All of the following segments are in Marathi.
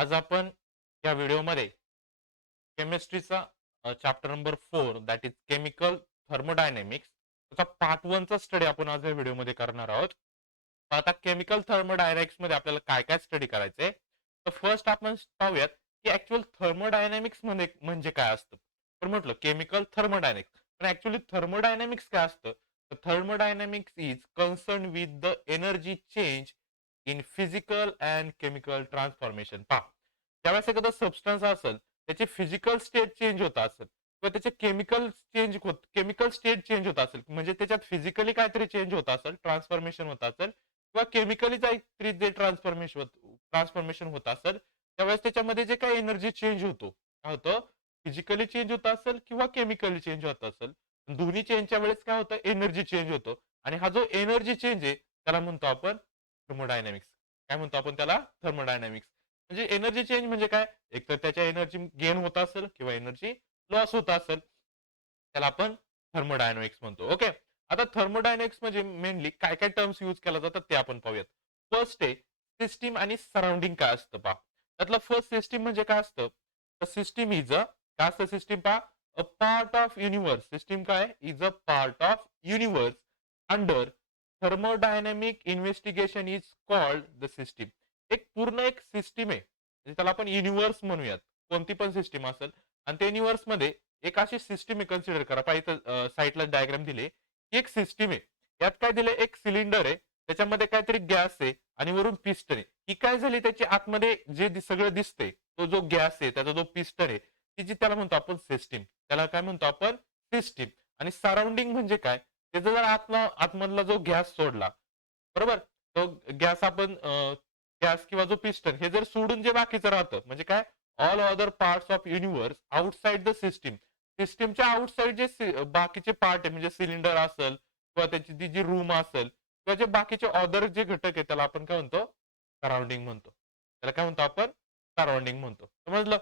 आज आपण या व्हिडिओमध्ये केमिस्ट्रीचा chapter number 4 that is chemical thermodynamics त्याचा पार्ट 1 चा स्टडी आपण आज या व्हिडिओमध्ये करणार आहोत. आता केमिकल थर्मोडायनेमिक्स मध्ये आपल्याला काय काय स्टडी करायचंय. तर फर्स्ट आपण पाहूयात की ऍक्च्युअल थर्मोडायनेमिक्स मध्ये म्हणजे काय असतं. तर म्हटलं केमिकल थर्मोडायनेमिक्स पण ऍक्च्युअली थर्मोडायनेमिक्स काय असतं. तर thermodynamics is concern with the energy change in physical and chemical transformation. पहा, ज्यावेळेस एखादा सबस्टन्स असेल त्याची फिजिकल स्टेट चेंज होत असेल किंवा त्याचे केमिकल स्टेट चेंज होत असेल म्हणजे त्याच्यात फिजिकली काहीतरी चेंज होत असेल, ट्रान्सफॉर्मेशन होत असेल किंवा केमिकली काहीतरी जे ट्रान्सफॉर्मेशन होत असेल त्यावेळेस त्याच्यामध्ये जे काही एनर्जी चेंज होतो काय होतं. फिजिकली चेंज होत असेल किंवा केमिकली चेंज होत असेल, दोन्ही चेंजच्या वेळेस काय होतं, एनर्जी चेंज होतो. आणि हा जो एनर्जी चेंज आहे त्याला म्हणतो आपण थर्मोडायनामिक्स. काय म्हणतो आपण त्याला? थर्मोडायनामिक्स. म्हणजे एनर्जी चेंज म्हणजे काय? एक तर त्याच्या एनर्जी गेन होत असेल किंवा एनर्जी लॉस होत असेल, त्याला आपण थर्मोडायनामिक्स म्हणतो. ओके. आता थर्मोडायनामिक्स म्हणजे मेनली काय काय टर्म्स यूज केला जातात ते आपण पाहूयात. फर्स्ट आहे सिस्टीम आणि सराउंडिंग काय असतं पहा. त्यातलं फर्स्ट सिस्टीम म्हणजे काय असतं. सिस्टीम इज अ काय असतं सिस्टीम पहा. A part of universe. System काय is a part of universe under thermodynamic investigation is called the system. एक सिस्टीम आहे म्हणजे त्याला आपण युनिव्हर्स म्हणूयात. कोणती पण सिस्टीम असेल आणि त्या युनिव्हर्स मध्ये एक अशी सिस्टीम आहे, कन्सिडर करा. पाहिजे साईटला डायग्राम दिले. एक सिस्टीम आहे. यात काय दिले, एक सिलेंडर आहे, त्याच्यामध्ये काहीतरी गॅस आहे आणि वरून पिस्टन आहे. ही काय झाली, त्याची आतमध्ये जे सगळं दिसतंय तो जो गॅस आहे, त्याचा जो पिस्टन आहे, ती जी त्याला म्हणतो आपण सिस्टीम. त्याला काय म्हणतो आपण? सिस्टीम. आणि सराउंडिंग म्हणजे काय, त्याचा जर आतमधला जो गॅस सोडला, बरोबर, तो गॅस आपण गॅस किंवा जो पिस्टन हे जर सोडून जे बाकीचं राहतं म्हणजे काय, all other parts of universe outside the system. सिस्टीमच्या आउटसाइड जे बाकीचे पार्ट आहे म्हणजे सिलेंडर असेल किंवा त्याची ती जी रूम असेल किंवा जे बाकीचे अदर जे घटक आहे त्याला आपण काय म्हणतो, सराउंडिंग म्हणतो. त्याला काय म्हणतो आपण? सराउंडिंग म्हणतो. समजलं?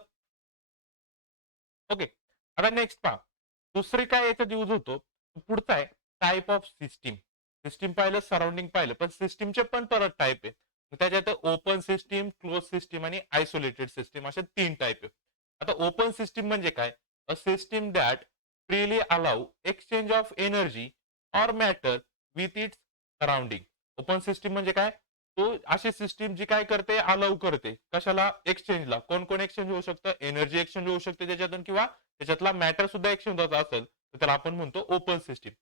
ओके. आता नेक्स्ट पहा. दुसरी काय याच्यात यूज होतो. पुढचा आहे टाइप ऑफ सिस्टीम. सिस्टीम पाहिलं, सराउंडिंग पाहिलं, पण सिस्टीमचे पण परत टाईप आहे. त्याच्यात ओपन सिस्टीम, क्लोज सिस्टीम आणि आयसोलेटेड सिस्टीम असे 3 टाईप आहे. आता ओपन सिस्टीम म्हणजे काय? A system that freely allow exchange of energy or matter with its surrounding. Open system म्हणजे काय? तो अशी सिस्टीम जी काय करते, अलाउ करते कशाला, एक्सचेंजला. कोण कोण एक्सचेंज होऊ शकतं, एनर्जी एक्सचेंज होऊ शकते त्याच्यातून किंवा त्याच्यातला मॅटर सुद्धा एक्सचेंज होत असेल तर त्याला आपण म्हणतो ओपन सिस्टीम.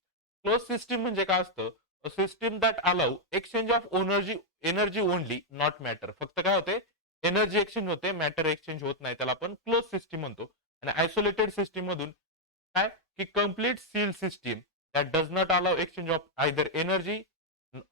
क्लोज सिस्टीम म्हणजे काय असतं, system that allow exchange of energy only not matter. फक्त काय होते, एनर्जी एक्सचेंज होते, मॅटर एक्सचेंज होत नाही, त्याला आपण क्लोज सिस्टीम म्हणतो. आणि आयसोलेटेड सिस्टीम मधून काय, की complete seal system that does not allow exchange of either energy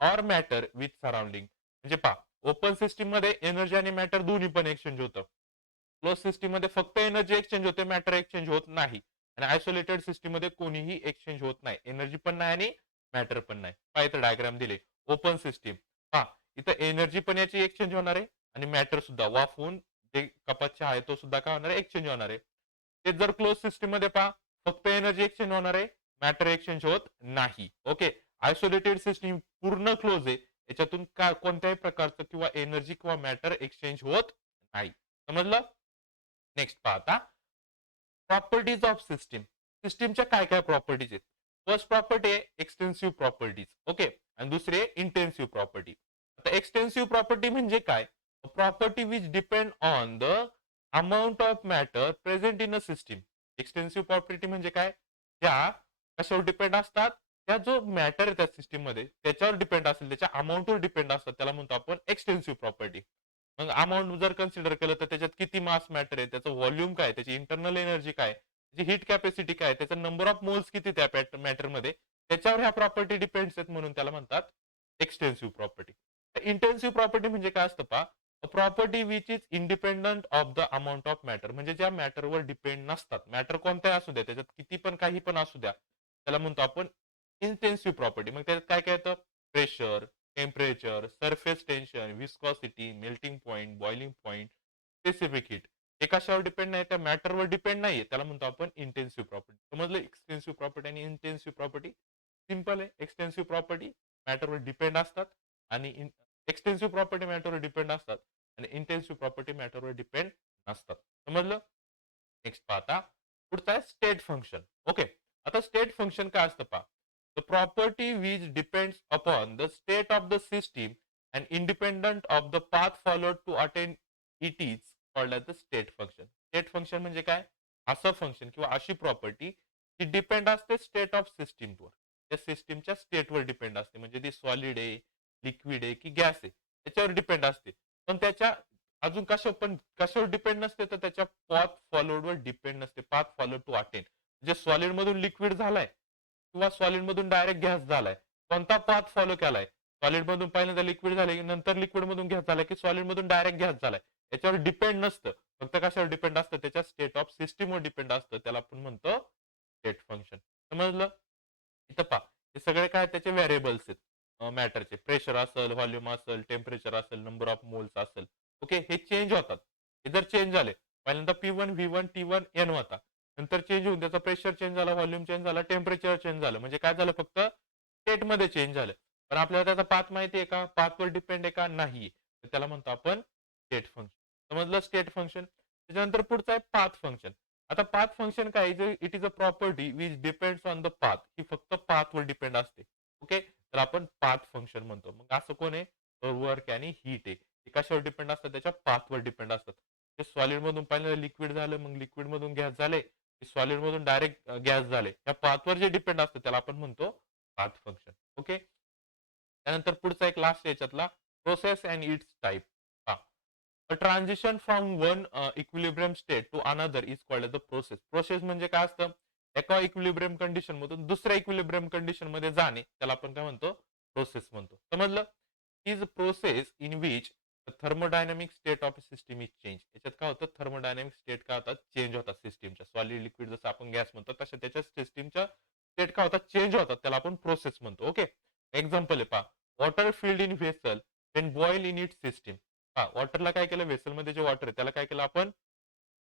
or matter with surrounding. म्हणजे पहा, ओपन सिस्टीम मध्ये एनर्जी आणि मॅटर दोन्ही पण एक्सचेंज होतं. क्लोज सिस्टीम मध्ये फक्त एनर्जी एक्सचेंज होते, मॅटर एक्सचेंज होत नाही. आणि आयसोलेटेड सिस्टीम मध्ये कोणीही एक्सचेंज होत नाही, एनर्जी पण नाही आणि मॅटर पण नाही. पहा इथं डायग्राम दिले. ओपन सिस्टीम पहा, इथं एनर्जी पण याची एक्सचेंज होणार आहे आणि मॅटर सुद्धा वाफ होऊन जे कपात चहा आहे तो सुद्धा काय होणार आहे, एक्सचेंज होणार आहे. ते जर क्लोज सिस्टीम मध्ये पहा, फक्त एनर्जी एक्सचेंज होणार आहे, मॅटर एक्सचेंज होत नाही. ओके. आयसोलेटेड सिस्टीम पूर्ण क्लोज आहे, याच्यातून काय कोणत्याही प्रकारचं किंवा एनर्जी किंवा मॅटर एक्सचेंज होत नाही. समजलं? नेक्स्ट पहा आता प्रॉपर्टीज ऑफ सिस्टीम. सिस्टीमच्या काय काय प्रॉपर्टीज आहेत. फर्स्ट प्रॉपर्टी आहे एक्सटेन्सिव्ह प्रॉपर्टीज. ओके. आणि दुसरी आहे इंटेन्सिव्ह प्रॉपर्टी. आता एक्सटेन्सिव्ह प्रॉपर्टी म्हणजे काय, property which depend on the amount of matter present in a system. Extensive property म्हणजे काय, त्या कशावर डिपेंड असतात, त्या जो मॅटर आहे त्या सिस्टीम मध्ये त्याच्यावर डिपेंड असेल, त्याच्या अमाऊंटवर डिपेंड असतात, त्याला म्हणतो आपण एक्सटेन्सिव्ह प्रॉपर्टी. मग अमाऊंट जर कन्सिडर केलं तर त्याच्यात किती मास मॅटर आहे, त्याचं व्हॉल्यूम काय, त्याची इंटरनल एनर्जी काय, त्याची हीट कॅपॅसिटी काय, त्याचा नंबर ऑफ मोल्स किती त्या मॅटरमध्ये, त्याच्यावर ह्या प्रॉपर्टी डिपेंड्स आहेत, म्हणून त्याला म्हणतात एक्सटेन्सिव्ह प्रॉपर्टी. इंटेन्सिव्ह प्रॉपर्टी म्हणजे काय असतं पहा, property which is independent of the amount of matter. म्हणजे ज्या मॅटरवर डिपेंड नसतात, मॅटर कोणताही असू द्या, त्याच्यात किती पण काही पण असू द्या, त्याला म्हणतो आपण इंटेन्सिव्ह प्रॉपर्टी. मग त्याच्यात काय काय येतं, pressure, temperature, surface tension, viscosity, melting point, boiling point, specific heat. हे कशावर डिपेंड नाही, त्या मॅटरवर डिपेंड नाहीये, त्याला म्हणतो आपण इंटेन्सिव्ह प्रॉपर्टी. समजलं एक्सटेन्सिव्ह प्रॉपर्टी आणि इंटेन्सिव्ह प्रॉपर्टी. सिंपल आहे. एक्सटेन्सिव्ह प्रॉपर्टी मॅटरवर डिपेंड असतात आणि एक्सटेन्सिव्ह प्रॉपर्टी मॅटरवर डिपेंड असतात. आणि इंटेन्सिव्ह प्रॉपर्टी मॅटरवर डिपेंड नसतात. समजलं? नेक्स्ट पाहता पुढचा आहे स्टेट फंक्शन. ओके, आता स्टेट फंक्शन काय असतं पहा. The property which depends upon the state of the system and independent of the path followed to attain it is called as the state function. State function म्हणजे काय? असं फंक्शन किंवा अशी प्रॉपर्टी जी डिपेंड असते स्टेट ऑफ सिस्टीमवर, त्या सिस्टीमच्या स्टेटवर डिपेंड असते. म्हणजे ती सॉलिड आहे, लिक्विड आहे की गॅस आहे, त्याच्यावर डिपेंड असते. पण त्याच्या अजून कशावर डिपेंड नसते, तर त्याच्या पाथ फॉलोडवर डिपेंड नसते. पाथ फॉलोड टू अटेन म्हणजे सॉलिड मधून लिक्विड झालाय किंवा सॉलिड मधून डायरेक्ट गॅस झालाय, कोणता पाथ फॉलो केलाय? सॉलिड मधून पहिल्यांदा लिक्विड झाले, नंतर लिक्विड मधून गॅस झालाय की सॉलिड मधून डायरेक्ट गॅस झालाय, याच्यावर डिपेंड नसतं. फक्त कशावर डिपेंड असतं? त्याच्या स्टेट ऑफ सिस्टीमवर डिपेंड असतं. त्याला आपण म्हणतो स्टेट फंक्शन. समजलं? इथं पहा, हे सगळे काय त्याचे व्हेरिएबल्स आहेत मॅटरचे. प्रेशर असेल, व्हॉल्यूम असेल, टेम्परेचर असेल, नंबर ऑफ मोल्स असेल. ओके, हे चेंज होतात. हे जर चेंज झाले, पहिल्यांदा P1, V1, T1, N होता. नंतर चेंज होऊन त्याचा प्रेशर चेंज झाला, व्हॉल्यूम चेंज झाला, टेम्परेचर चेंज झालं. म्हणजे काय झालं? फक्त स्टेटमध्ये चेंज झालं. पण आपल्याला त्याचा पाथ माहिती आहे का? पाथवर डिपेंड आहे का? नाहीये. तर त्याला म्हणतो आपण स्टेट फंक्शन. समजलं स्टेट फंक्शन? त्याच्यानंतर पुढचं आहे पाथ फंक्शन. आता पाथ फंक्शन काय? It is a property which depends on the path. ही फक्त पाथवर डिपेंड असते. ओके, तर आपण पाथ फंक्शन म्हणतो. मग असं कोण आहे? तर वर्क आणि हीट आहे. हे कशावर डिपेंड असतात? त्याच्या पाथवर डिपेंड असतात. ते सॉलिड मधून पहिल्यांदा लिक्विड झालं, मग लिक्विड मधून गॅस झाले, सॉलिड मधून डायरेक्ट गॅस झाले. या पाथवर जे डिपेंड असतं त्याला आपण म्हणतो पाथ फंक्शन. ओके, त्यानंतर पुढचा एक लास्ट याच्यातला प्रोसेस अँड इट्स टाईप. हा, a transition from one equilibrium state to another is called the process. Process म्हणजे काय असतं? एका इक्विलिब्रियम कंडिशन मधून दुसऱ्या इक्विलिब्रियम कंडिशन मध्ये जाणे, त्याला आपण काय म्हणतो? प्रोसेस म्हणतो. समजलं? Is process in which thermodynamic state of system is change. याच्यात काय होतं? थर्मोडायनामिक स्टेट काय होतात? चेंज होतात सिस्टीमच्या. सॉलिड लिक्विड जसं आपण गॅस म्हणतो तशा त्याच्या सिस्टीमच्या स्टेट काय होतात? चेंज होतात. त्याला आपण प्रोसेस म्हणतो. ओके, एक्झाम्पल आहे पहा. Water filled in vessel then boil in it system. हा, वॉटरला काय केलं? व्हेसलमध्ये जे वॉटर आहे त्याला काय केलं आपण?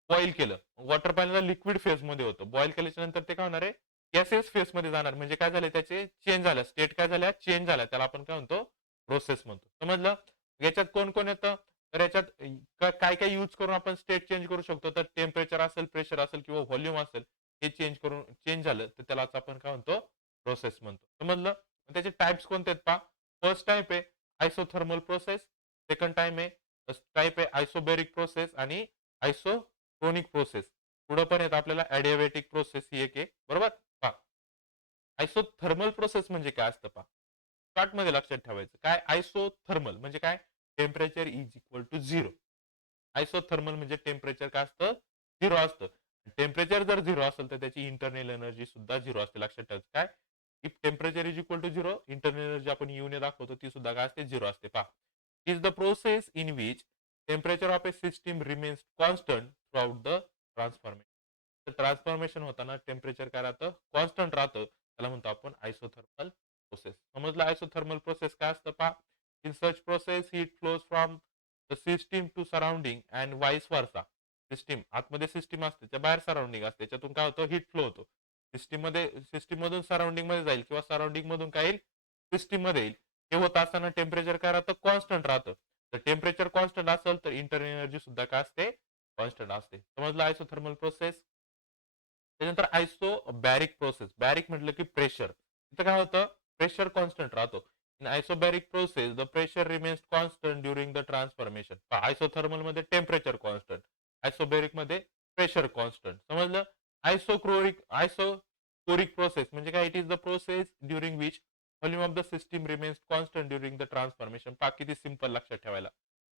बॉईल केलं. वॉटर पहिल्यांदा लिक्विड फेज मध्ये होतं. बॉईल केल्याच्या नंतर ते काय होणार आहे? गॅसेस फेज मध्ये जाणार. म्हणजे काय झालं? त्याचे चेंज झाल्या, स्टेट काय झाल्या? चेंज झाल्या. त्याला आपण काय म्हणतो? प्रोसेस म्हणतो. समजलं? याच्यात कोण कोण येतं? तर याच्यात काय काय यूज करून आपण स्टेट चेंज करू शकतो? तर टेम्परेचर असेल, प्रेशर असेल किंवा व्हॉल्यूम असेल, हे चेंज झालं तर त्यालाच आपण काय म्हणतो? प्रोसेस म्हणतो. समजलं? त्याचे टाइप्स कोणते आहेत पहा. फर्स्ट टाइप आहे आयसोथर्मल प्रोसेस. सेकंड टाइप आहे आयसोबेरिक प्रोसेस आणि आयसोक्रोनिक प्रोसेस. पुढे पण येत आपल्याला ॲडियाबॅटिक प्रोसेस ही एक आहे. बरोबर? पहा, आयसोथर्मल प्रोसेस म्हणजे काय असतं पहा. शॉर्ट मध्ये लक्षात ठेवायचं. काय आयसोथर्मल म्हणजे काय? Temperature is equal to zero. Isothermal म्हणजे टेम्परेचर काय असतं? झिरो असतं. टेम्परेचर जर झिरो असेल तर त्याची इंटरनल एनर्जी सुद्धा झिरो असते. लक्षात ठेवायचं. काय? If temperature is equal to zero, internal energy आपण यू ने दाखवतो ती सुद्धा काय असते? झिरो असते. पहा, is the process in which temperature of a system remains constant throughout the transformation. तर ट्रान्सफॉर्मेशन होताना टेम्परेचर काय राहतं? कॉन्स्टंट राहतं. त्याला म्हणतो आपण आयसोथर्मल प्रोसेस. समजलं आयसोथर्मल प्रोसेस काय असतं पहा. In such process heat flows from the system to surrounding and vice versa. System आतमध्ये सिस्टीम असते, त्या बाहेर सराउंडिंग असते, त्याच्यातून काय होतं? हीट फ्लो होतो. सिस्टीम मधून सराउंडिंग मध्ये जाईल किंवा सराउंडिंग मधून काय येईल? सिस्टीम मध्ये येईल. हे होत असताना टेम्परेचर काय राहतं? कॉन्स्टंट राहतं. तर टेम्परेचर कॉन्स्टंट असेल तर इंटरनल एनर्जी सुद्धा काय असते? कॉन्स्टंट असते. समजलं आयसोथर्मल प्रोसेस? त्यानंतर आयसोबॅरिक प्रोसेस. बॅरिक म्हटलं की प्रेशर. इथं काय होतं? प्रेशर कॉन्स्टंट राहतो. In isobaric process the pressure remains constant during the transformation. Isothermal मध्ये टेम्परेचर कॉन्स्टंट, आयसोबॅरिक मध्ये प्रेशर कॉन्स्टंट. समजलं? आयसोकोरिक प्रोसेस म्हणजे काय? It is the process during which volume of the system remains constant during the transformation. पहा किती सिंपल लक्षात ठेवायला.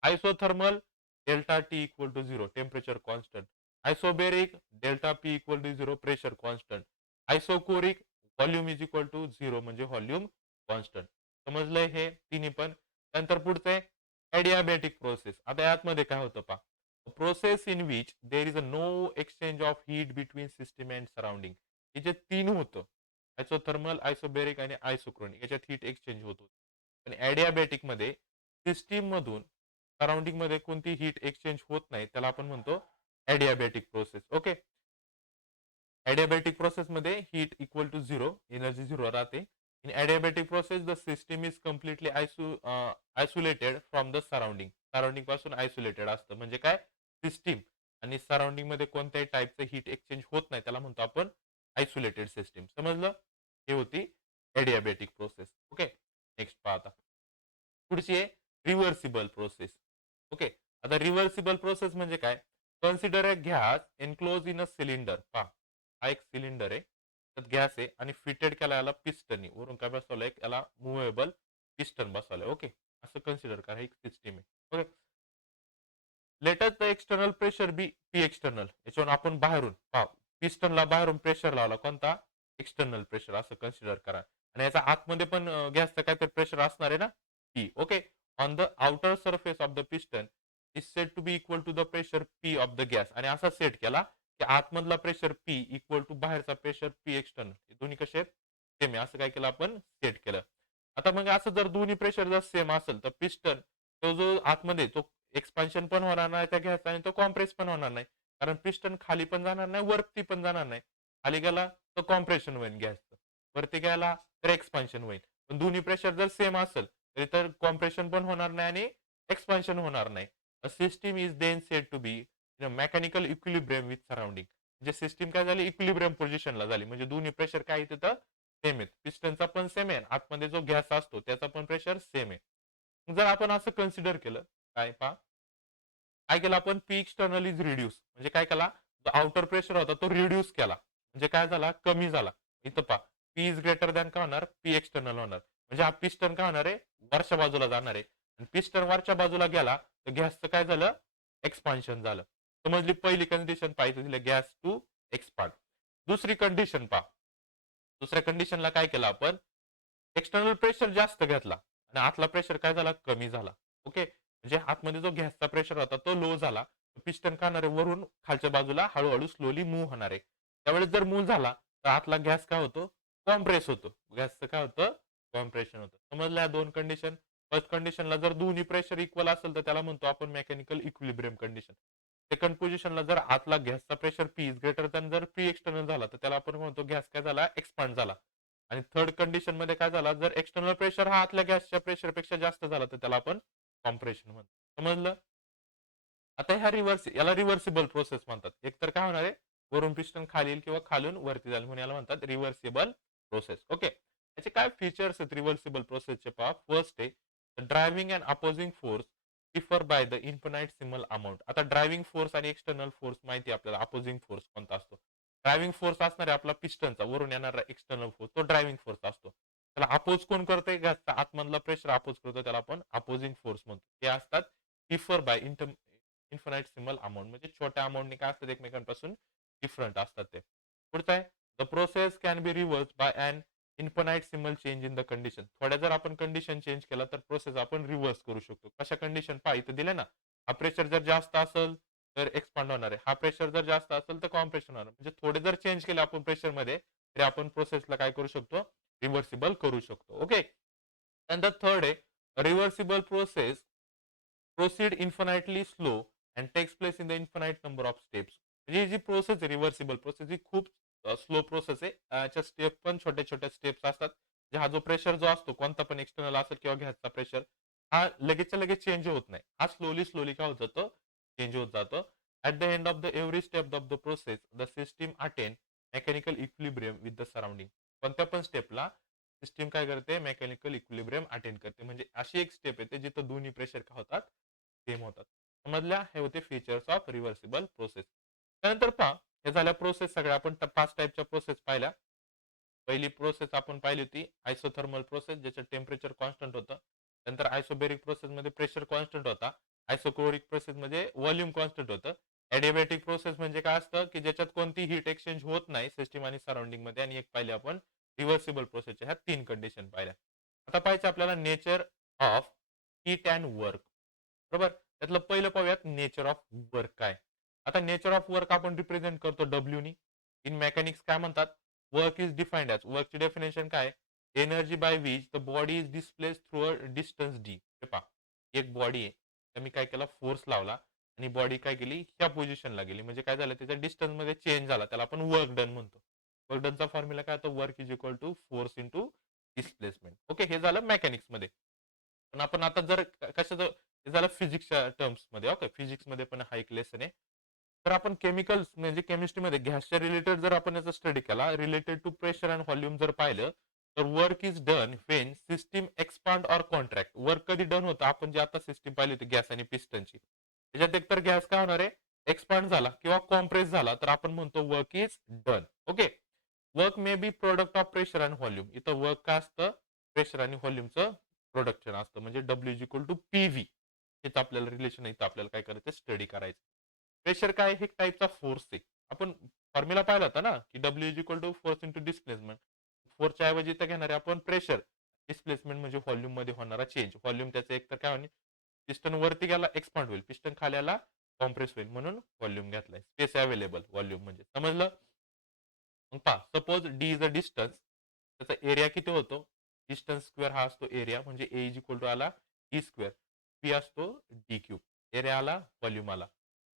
Isothermal delta T equal to zero, temperature constant. आयसोबेरिक delta P equal to zero, pressure constant. Isochoric volume is equal to zero म्हणजे व्हॉल्यूम कॉन्स्टंट. समजलंय हे तिन्ही पण? नंतर पुढचं आहे ॲडियाबॅटिक प्रोसेस. आता यातमध्ये काय होतं पहा. Process in which there is a no exchange of heat between system and surrounding. हे जे तीन होतं, आयसोथर्मल, आयसोबेरिक आणि आयसोक्रोनिक, याच्यात हीट एक्सचेंज होत होती. आणि ॲडियाबॅटिक मध्ये सिस्टीम मधून सराउंडिंग मध्ये कोणती हीट एक्सचेंज होत नाही, त्याला आपण म्हणतो adiabatic process. Okay, adiabatic process मध्ये heat equal to zero, energy zero राहते. In adiabatic process process the system is completely isolated from the surrounding. Surrounding पासून आयसोलेटेड असतं. म्हणजे काय, सिस्टीम आणि सराउंडिंग मध्ये कोणत्याही टाईपचं हीट एक्सचेंज होत नाही, त्याला म्हणतो आपण आयसोलेटेड सिस्टीम. समजलं? हे होती एडियाबॅटिक प्रोसेस. ओके, नेक्स्ट पहा आता. पुढची आहे रिव्हर्सिबल प्रोसेस. ओके, आता रिव्हर्सिबल प्रोसेस म्हणजे काय, consider a gas enclose in a cylinder. पहा, हा एक सिलेंडर आहे, त्यात गॅस आहे आणि फिटेड केला याला पिस्टन, वरून काय बसवलंय, याला मुव्हेबल पिस्टन बसवलंय. ओके, असं कन्सिडर करा, एक सिस्टीम आहे. Okay, let the external pressure be P external. याच्यावर आपण बाहेरून पहा, पिस्टनला बाहेरून प्रेशर लावला, कोणता, एक्सटर्नल प्रेशर, असं कन्सिडर करा. आणि याचा आतमध्ये पण गॅसचा काहीतरी प्रेशर असणार आहे ना, P. Okay, on the outer surface of the piston is set to be equal to the pressure P of the gas. आणि असा सेट केला की आतमधला प्रेशर पी इक्वल टू बाहेरचा प्रेशर पी एक्सटर्नल. दोन्ही कसे आहेत, सेम आहे. असं काय केलं आपण, सेट केलं. आता मग असं जर दोन्ही प्रेशर जर सेम असेल तर पिस्टन, तो जो आतमध्ये, तो एक्सपान्शन पण होणार नाही त्या गॅसचा आणि तो कॉम्प्रेस पण होणार नाही. कारण पिस्टन खाली पण जाणार नाही, वरती पण जाणार नाही. खाली गेला तर कॉम्प्रेशन होईल गॅसचं, वरती गेला तर एक्सपान्शन होईल. पण दोन्ही प्रेशर जर सेम असेल तरी तर कॉम्प्रेशन पण होणार नाही आणि एक्सपान्शन होणार नाही. A system is then said to be in a mechanical equilibrium with surrounding. म्हणजे सिस्टीम काय झाली, इक्विलिब्रियम पोझिशनला झाली. म्हणजे दोन्ही प्रेशर काय तिथं सेम आहेत. पिस्टनचा पण सेम आहे, आतमध्ये जो गॅस असतो त्याचा पण प्रेशर सेम आहे. जर आपण असं कन्सिडर केलं, काय पहा, काय केलं आपण, पी एक्सटर्नल इज रिड्यूस. म्हणजे काय केला, जो आउटर प्रेशर होता तो रिड्यूस केला. म्हणजे काय झाला, कमी झाला. इथं पहा, पी इज ग्रेटर दॅन काय होणार, पी एक्सटर्नल होणार. म्हणजे हा पिस्टन काय होणार आहे, वरच्या बाजूला जाणार आहे. आणि पिस्टन वरच्या बाजूला गेला तर गॅसचं काय झालं, एक्सपान्शन झालं. समजली पहिली कंडिशन, पाहिजे दिले गॅस टू एक्सपांड. दुसरी कंडिशन पहा, दुसऱ्या कंडिशनला काय केलं आपण, एक्सटर्नल प्रेशर जास्त घेतला आणि आतला प्रेशर काय झाला, कमी झाला. ओके, म्हणजे आतमध्ये जो गॅसचा प्रेशर होता तो लो झाला. पिस्टन काय होणार आहे, वरून खालच्या बाजूला हळूहळू स्लोली मूव्ह होणार आहे. त्यावेळेस जर मूव्ह झाला तर आतला गॅस काय होतो, कॉम्प्रेस होतो. गॅसचं काय होतं, कॉम्प्रेशन होतं. समजल्या दोन कंडिशन. फर्स्ट कंडिशनला जर दोन्ही प्रेशर इक्वल असेल तर त्याला म्हणतो आपण मेकॅनिकल इक्विलिब्रियम कंडिशन. सेकंड पोझिशनला जर आतला गॅसचा pressure P is greater than जर पी एक्सटर्नल झाला तर त्याला आपण म्हणतो गॅस काय झाला, एक्सपांड झाला. आणि थर्ड कंडिशन मध्ये काय झाला, जर एक्सटर्नल प्रेशर हा आतल्या गॅसच्या प्रेशरपेक्षा जास्त झाला तर त्याला आपण कॉम्प्रेशन म्हणतो. समजलं? आता ह्या याला रिव्हर्सिबल प्रोसेस म्हणतात. एकतर काय होणार आहे, वरून पिस्टन खाली येईल किंवा खालून वरती जाईल, म्हणून याला म्हणतात रिव्हर्सिबल प्रोसेस. ओके, याचे काय फीचर्स आहेत रिव्हर्सिबल प्रोसेसचे पहा. फर्स्ट आहे driving and opposing force differ by the infinitesimal amount. आता ड्रायव्हिंग फोर्स आणि एक्सटर्नल फोर्स माहिती आपल्याला, अपोजिंग फोर्स कोणता असतो. ड्रायव्हिंग फोर्स असणार आहे आपला पिस्टनचा, वरून येणारा एक्सटर्नल फोर्स, तो ड्रायव्हिंग फोर्स असतो. त्याला अपोज कोण करतोय, गॅसचा आतमधला प्रेशर अपोज करतो, त्याला आपण अपोजिंग फोर्स म्हणतो. ते असतात डिफर बाय इन्फिनाइटसिमल अमाऊंट. म्हणजे छोट्या अमाऊंटने काय असतात, एकमेकांपासून डिफरंट असतात ते. पुढचं आहे the process can be reverse by an infinitesimal change in the condition. थोड्या जर आपण कंडिशन चेंज केला तर प्रोसेस आपण रिव्हर्स करू शकतो. कशा कंडिशन पहा, इथे दिले ना, हा प्रेशर जर जास्त असेल तर एक्सपांड होणार आहे, हा प्रेशर जर जास्त असेल तर कॉम्प्रेशन होणार. म्हणजे थोडे जर चेंज केले आपण प्रेशर मध्ये तरी आपण प्रोसेसला काय करू शकतो, रिव्हर्सिबल करू शकतो. ओके, अँड द थर्ड आहे reversible process proceed infinitely slow and takes place in the infinite number of steps. म्हणजे ही जी प्रोसेस आहे रिव्हर्सिबल प्रोसेस, ही खूप स्लो प्रोसेस आहे. याच्या स्टेप पण छोट्या छोट्या स्टेप्स असतात. हा जो प्रेशर जो असतो, कोणता पण एक्सटर्नल असेल किंवा गॅसचा प्रेशर, हा लगेचच्या लगेच चेंज होत नाही. हा स्लोली स्लोली काय होत जातो, चेंज होत जातो. At the end of the every step of the process the system attain mechanical equilibrium with the surrounding. कोणत्या पण स्टेपला सिस्टीम काय करते, मेकॅनिकल इक्विलिब्रियम अटेन करते. म्हणजे अशी एक स्टेप येते जिथं दोन्ही प्रेशर काय होतात, सेम होतात. समजल्या? हे होते फीचर्स ऑफ रिव्हर्सिबल प्रोसेस. त्यानंतर पहा, हे झाल्या प्रोसेस सगळ्या. आपण 5 टाईपच्या प्रोसेस पाहिल्या. पहिली प्रोसेस आपण पाहिली होती आयसोथर्मल प्रोसेस, ज्याचं टेम्परेचर कॉन्स्टंट होतं. नंतर आयसोबेरिक प्रोसेस मध्ये प्रेशर कॉन्स्टंट होता. आयसोक्लोरिक प्रोसेस मध्ये व्हॉल्यूम कॉन्स्टंट होतं. ॲडियाबॅटिक प्रोसेस म्हणजे काय असतं, की ज्याच्यात कोणती हीट एक्सचेंज होत नाही सिस्टीम आणि सराउंडिंग मध्ये. आणि एक पाहिली आपण रिव्हर्सिबल प्रोसेसच्या, ह्या 3 कंडिशन पाहिल्या. आता पाहायचं आपल्याला nature of heat and work. बरोबर, त्यातलं पहिलं पाहूयात नेचर ऑफ वर्क काय. आता नेचर ऑफ वर्क आपण रिप्रेझेंट करतो डब्ल्यू नी. इन मेकॅनिक्स काय म्हणतात, वर्क इज डिफाइंड ॲज, वर्कची डेफिनेशन काय, energy by which the body is displace through a distance D. हे पहा, एक बॉडी आहे, तर मी काय केला, फोर्स लावला आणि बॉडी काय केली, ह्या पोझिशनला गेली. म्हणजे काय झालं, त्याच्या डिस्टन्स मध्ये चेंज झाला, त्याला आपण वर्क डन म्हणतो. वर्क डनचा फॉर्म्युला काय होतो, work is equal to force into displacement. Okay, हे झालं मेकॅनिक्स मध्ये. पण आपण आता जर कशाचं, हे झालं फिजिक्सच्या टर्म्स मध्ये. ओके, फिजिक्स मध्ये पण हा एक लेसन आहे. तर आपण केमिकल्स म्हणजे केमिस्ट्रीमध्ये गॅसच्या रिलेटेड जर आपण याचा स्टडी केला, related to pressure and volume जर पाहिलं, तर work is done when system expand or contract. Work कधी डन होतं, आपण जे आता सिस्टीम पाहिली होती गॅस आणि पिस्टनची, त्याच्यात एकतर गॅस काय होणार आहे, एक्सपांड झाला किंवा कॉम्प्रेस झाला, तर आपण म्हणतो work is done. Okay, work may be product of pressure and volume. इथं वर्क काय असतं, प्रेशर आणि व्हॉल्यूमचं प्रोडक्शन असतं, म्हणजे W is equal to PV. हेच आपल्याला रिलेशन इथं आपल्याला काय करायचं, स्टडी करायचं. प्रेशर काय, हे टाईपचा फोर्स आहे. आपण फॉर्म्युला पाहिला होता ना, की W is equal to force into displacement. फोर्सच्या ऐवजी इथं घेणार आहे आपण प्रेशर. डिस्प्लेसमेंट म्हणजे व्हॉल्यूम मध्ये होणारा चेंज. व्हॉल्यूम त्याचं एक तर काय होईल, पिस्टन वरती गेला एक्सपांड होईल, पिस्टन खाली आला कॉम्प्रेस होईल, म्हणून व्हॉल्यूम घेतलाय. स्पेस अवेलेबल व्हॉल्यूम म्हणजे समजलं. मग पहा, suppose D is a distance, त्याचा एरिया किती होतो, डिस्टन्स स्क्वेअर हा असतो एरिया, म्हणजे ए इज इक्वल टू आला डी स्क्वेअर, पी असतो डी क्यूब, एरिया आला व्हॉल्यूम आला.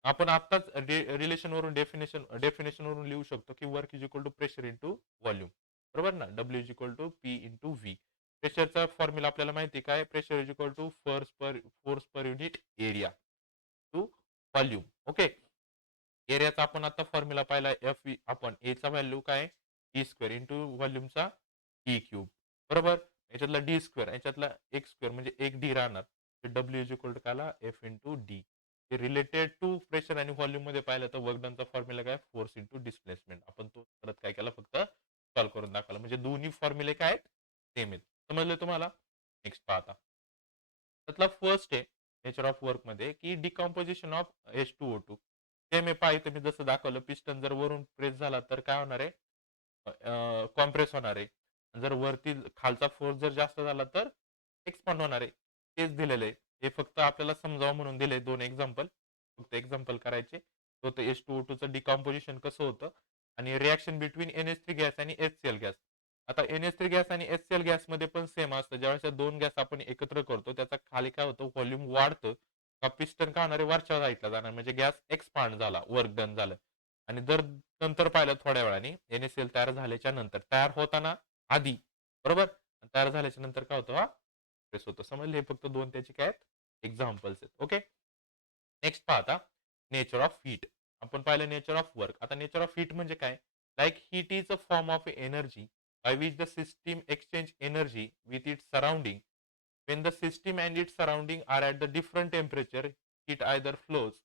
आपण आत्ताच रिलेशन वरून डेफिनेशन वरून लिहू शकतो की work is equal to pressure into volume. बरोबर ना, W is equal to P into V. प्रेशरचा फॉर्म्युला आपल्याला माहिती काय, pressure is equal to force per unit area to volume. Okay, एरियाचा आपण आता फॉर्म्युला पाहिला एफ आपण एचा व्हॅल्यू काय, डी स्क्वेअर इंटू व्हॉल्यूमचा डी क्यूब. बरोबर, याच्यातला डी स्क्वेअर याच्यातला एक स्क्वेअर म्हणजे एक डी राहणार, डब्ल्यू इज इक्वल टू काय F into D. Related to pressure आणि व्हॉल्यूम मध्ये पाहिलं तर वर्क डनचा फॉर्म्युला काय, फोर्स इंटू डिस्प्लेसमेंट. आपण तो परत काय केला, फक्त सॉल्व्ह करून दाखवला, म्हणजे दोन्ही फॉर्म्युले काय आहेत, सेम आहेत. समजले तुम्हाला. नेक्स्ट पाहता, त्यातला फर्स्ट आहे नेचर ऑफ वर्क मध्ये की डिकम्पोजिशन ऑफ H2O2. ते मी पाहिजे मी जसं दाखवलं, पिस्टन जर वरून प्रेस झाला तर काय होणार आहे, कॉम्प्रेस होणार आहे. जर वरती खालचा फोर्स जर जास्त झाला तर एक्सपांड होणार आहे. तेच दिलेलं आहे. हे फक्त आपल्याला समजावं म्हणून दिले दोन एक्झाम्पल, फक्त एक्झाम्पल करायचे. होतं H2O2 चं डिकम्पोजिशन कसं होतं आणि रिॲक्शन बिटवीन NH3 गॅस आणि HCl गॅस. आता NH3 गॅस आणि HCl गॅस मध्ये पण सेम असतं. ज्यावेळेस या दोन गॅस आपण एकत्र करतो, त्याचा खाली काय होतं, व्हॉल्यूम वाढतं का, पिस्टन काय होणार आहे, वरच्या साईडला जाणार, म्हणजे गॅस एक्सपांड झाला, वर्क डन झालं. आणि जर नंतर पाहिलं थोड्या वेळाने, NaCl तयार झाल्याच्या नंतर, तयार होताना आधी, बरोबर, तयार झाल्याच्या नंतर काय होतं, हा प्रेस होतं. समजले, हे फक्त दोन त्याचे काय एक्झाम्पल्स आहेत. ओके, नेक्स्ट पाहता, नेचर ऑफ हीट. आपण पाहिलं नेचर ऑफ वर्क. आता नेचर ऑफ हीट म्हणजे काय, like heat is a form of energy by which the system exchange energy with its surrounding. When the system and its surrounding are at the different temperature, heat either flows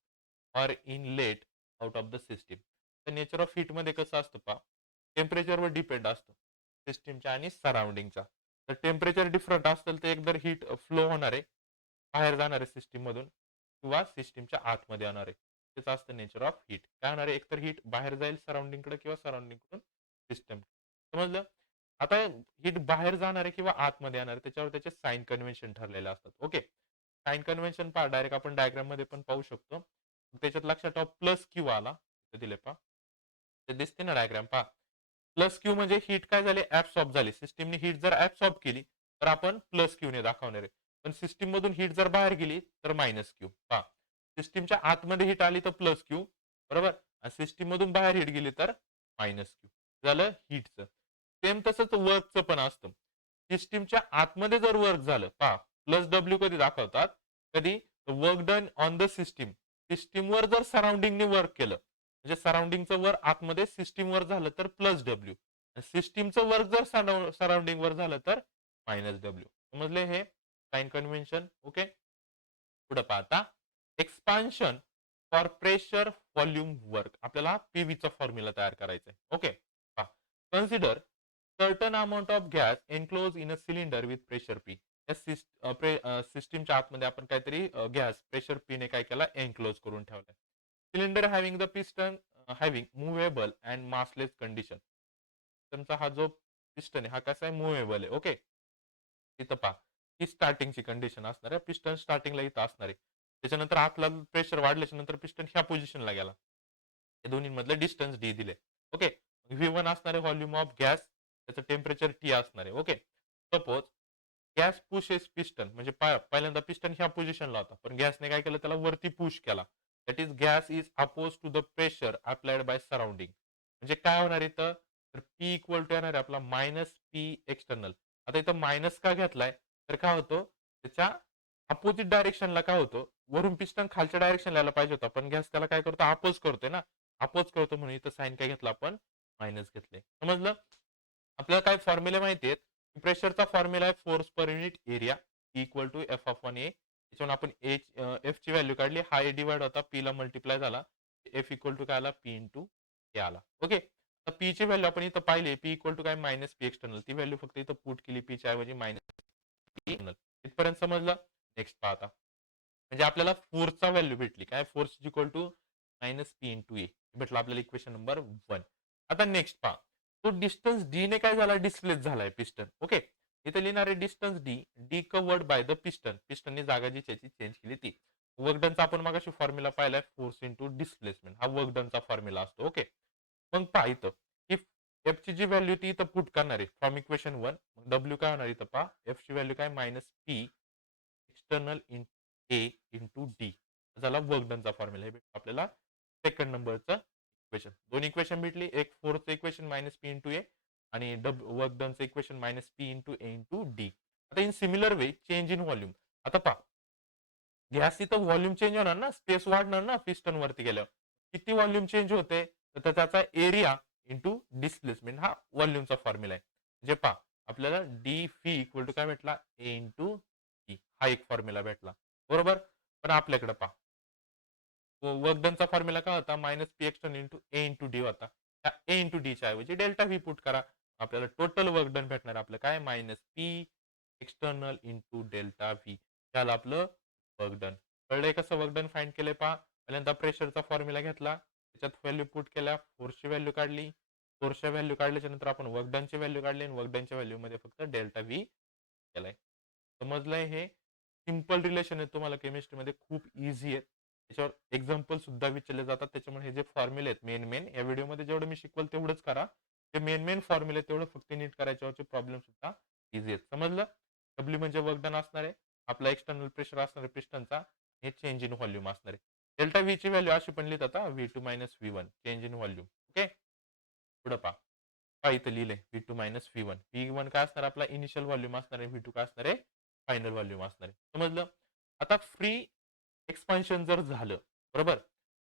or inlet out of the system. तर नेचर ऑफ हीट मध्ये कसं असतं पहा, टेम्परेचरवर डिपेंड असतं सिस्टीमच्या आणि सराउंडिंगचा. तर टेम्परेचर डिफरंट असेल तर एकदा हीट फ्लो होणार आहे, बाहेर जाणार आहे सिस्टीम मधून, किंवा सिस्टीमच्या आतमध्ये येणार आहे. त्याचं असतं नेचर ऑफ हीट. काय होणार आहे, एकतर हीट बाहेर जाईल सराउंडिंगकडे किंवा सराउंडिंग कडून सिस्टम. समजलं. आता हीट बाहेर जाणार आहे किंवा आतमध्ये येणार आहे, त्याच्यावर त्याचे साइन कन्व्हेन्शन ठरलेले असतात. ओके, साइन कन्व्हेन्शन पहा, डायरेक्ट आपण डायग्राम मध्ये पण पाहू शकतो. त्याच्यात लक्षात ठेवा, प्लस क्यू आला दिले पहा, ते दिसते ना डायग्राम पहा. प्लस क्यू म्हणजे हीट काय झाली, ऍब्सॉर्ब झाली. सिस्टीमने हीट जर ऍब्सॉर्ब केली तर आपण प्लस क्यू ने दाखवणार आहे. पण सिस्टीम मधून हीट जर बाहेर गेली तर मायनस क्यू. पहा, सिस्टीमच्या आतमध्ये हीट आली तर प्लस क्यू, बरोबर, आणि सिस्टीम मधून बाहेर हीट गेली तर मायनस क्यू. झालं हीटचं. सेम तसंच वर्कचं पण असतं. सिस्टीमच्या आतमध्ये जर वर्क झालं, पहा, प्लस डब्ल्यू कधी दाखवतात, कधी work done on the system. सिस्टीमवर जर सराउंडिंगने वर्क केलं, म्हणजे सराउंडिंगचं वर आतमध्ये सिस्टीमवर झालं तर प्लस डब्ल्यू, सिस्टीमचं वर्क जर सराउंडिंग वर झालं तर मायनस डब्ल्यू. समजले हे साइन कन्व्हेन्शन. ओके, पुढे पाहता, expansion for pressure volume work. आपल्याला पीव्हीचा फॉर्म्युला तयार करायचा आहे. ओके, पहा, consider certain amount of gas enclose in a cylinder with pressure P. या सिस्टीमच्या आतमध्ये आपण काहीतरी गॅस प्रेशर पी ने काय केला, एनक्लोज करून ठेवलाय. Cylinder having the piston having movable and massless condition. तुमचा हा जो पिस्टन आहे हा कसा आहे, मुव्हेबल आहे. ओके, तिथं पहा, ही स्टार्टिंगची कंडिशन असणार आहे, पिस्टन स्टार्टिंगला इथं असणार आहे. त्याच्यानंतर आतला प्रेशर वाढल्याच्या नंतर पिस्टन ह्या पोझिशनला गेला. या दोन्ही मधलं डिस्टन्स डी दिले. ओके, V1 असणार आहे व्हॉल्यूम ऑफ गॅस, त्याचं टेम्परेचर टी असणार आहे. Okay, suppose gas pushes piston, म्हणजे पहिल्यांदा पिस्टन ह्या पोझिशनला होता, पण गॅसने काय केलं, त्याला वरती पुश केला. That is gas is oppose to the pressure applied by surrounding. म्हणजे काय होणार इथं, तर पी इक्वल टू येणार आहे आपला मायनस पी एक्सटर्नल. आता इथं मायनस का घेतलाय तर काय होतो त्याच्या अपोजिट डायरेक्शनला काय होतं वरून पिस्टन खालच्या डायरेक्शनला यायला पाहिजे होता पण गॅस त्याला काय करतो अपोज करतोय ना अपोज करतो म्हणून इथं साईन काय घेतला आपण मायनस घेतले समजलं आपल्याला काय फॉर्म्युला माहिती आहेत प्रेशरचा फॉर्म्युला आहे force per unit area equal to F of one A त्याच्यावर आपण एफ ची व्हॅल्यू काढली हा ए डिवाइड होता पी ला मल्टिप्लाय झाला एफ इक्वल टू काय आला पी इंटू ए आला ओके तर पी ची व्हॅल्यू आपण इथं पाहिली पी इक्वल टू काय मायनस पी एक्सटर्नल ती व्हॅल्यू फक्त इथं पुट केली पी च्या ऐवजी मायनस पी इंटरनल इथपर्यंत समजलं नेक्स्ट पाहता म्हणजे आपल्याला फोर्सचा व्हॅल्यू भेटली काय force equal to minus P into A भेटला आपल्याला इक्वेशन नंबर 1 आता नेक्स्ट पहा तो डिस्टन्स डी ने काय झाला डिस्प्लेस झालाय पिस्टन ओके इथे लिहिणार आहे distance D D covered by the piston पिस्टनने जागा जी त्याची चेंज केली ती वर्कडनचा आपण मगाशी फॉर्म्युला पाहिलाय फोर्स इंटू डिस्प्लेसमेंट हा वर्कडनचा फॉर्म्युला असतो ओके मग पहा इथं इफ एफ ची जी व्हॅल्यू ती इथं पुट करणार आहे फ्रॉम इक्वेशन 1 डब्ल्यू काय होणार इथं पहा एफ ची व्हॅल्यू काय minus P external in A into D झाला वर्कडनचा फॉर्म्युला हे आपल्याला सेकंड नंबरचं इक्वेशन दोन इक्वेशन भेटली एक फोरचं equation minus P into A आणि वर्क डनचं equation minus P into A into D आता in similar way change in volume आता पहा गॅस इथं व्हॉल्यूम चेंज होणार ना स्पेस वाढणार ना पिस्टन वरती गेल्यावर किती व्हॉल्यूम चेंज होते तर त्याचा एरिया इंटू डिस्प्लेसमेंट हा व्हॉल्यूमचा फॉर्म्युला आहे म्हणजे पहा आपल्याला डी फी इक्वल टू काय भेटला ए इंटू डी हा एक फॉर्म्युला भेटला बरोबर पण आपल्याकडे पहा वर्क डनचा फॉर्म्युला काय होता minus P extern into A into D होता त्या ए इंटू डीच्या ऐवजी डेल्टा व्ही पुट करा आपल्याला टोटल वर्क डन भेटणार आपलं काय minus P external into delta V झालं आपलं वर्क डन कळलंय कसं वर्क डन फाइंड केलंय पहा पहिल्यांदा प्रेशरचा फॉर्म्युला घेतला त्याच्यात व्हॅल्यू पुट केल्या फोर्सची व्हॅल्यू काढली फोर्सच्या व्हॅल्यू काढल्याच्या नंतर आपण वर्क डनची व्हॅल्यू काढली आणि वर्क डनच्या व्हॅल्यू मध्ये फक्त डेल्टा व्ही केलाय समजलंय हे सिंपल रिलेशन आहे तुम्हाला केमिस्ट्रीमध्ये खूप इझी आहे त्याच्यावर एक्झाम्पल सुद्धा विचारले जातात त्याच्यामुळे हे जे फॉर्म्युले आहेत मेन या व्हिडिओमध्ये जेवढं मी शिकवल तेवढंच करा ते मेन फॉर्म्युले तेवढं फक्त नीट करायच्यावरचे प्रॉब्लेम सुद्धा इझी आहेत समजलं डब्ल्यू म्हणजे वर्क डन असणार आहे आपला एक्सटर्नल प्रेशर असणार आहे पिस्टनचा हे चेंज इन व्हॉल्यूम असणार आहे डेल्टा व्ही ची व्हॅल्यू अशी पण लिहित आता V two minus V one change in volume okay पुढं पहा इथं लिहिलंय V two minus V one V one काय असणार आपला इनिशियल व्हॉल्यूम असणार आहे व्ही टू काय असणार आहे फायनल व्हॉल्यूम असणार आहे समजलं आता फ्री एक्सपान्शन जर झालं बरोबर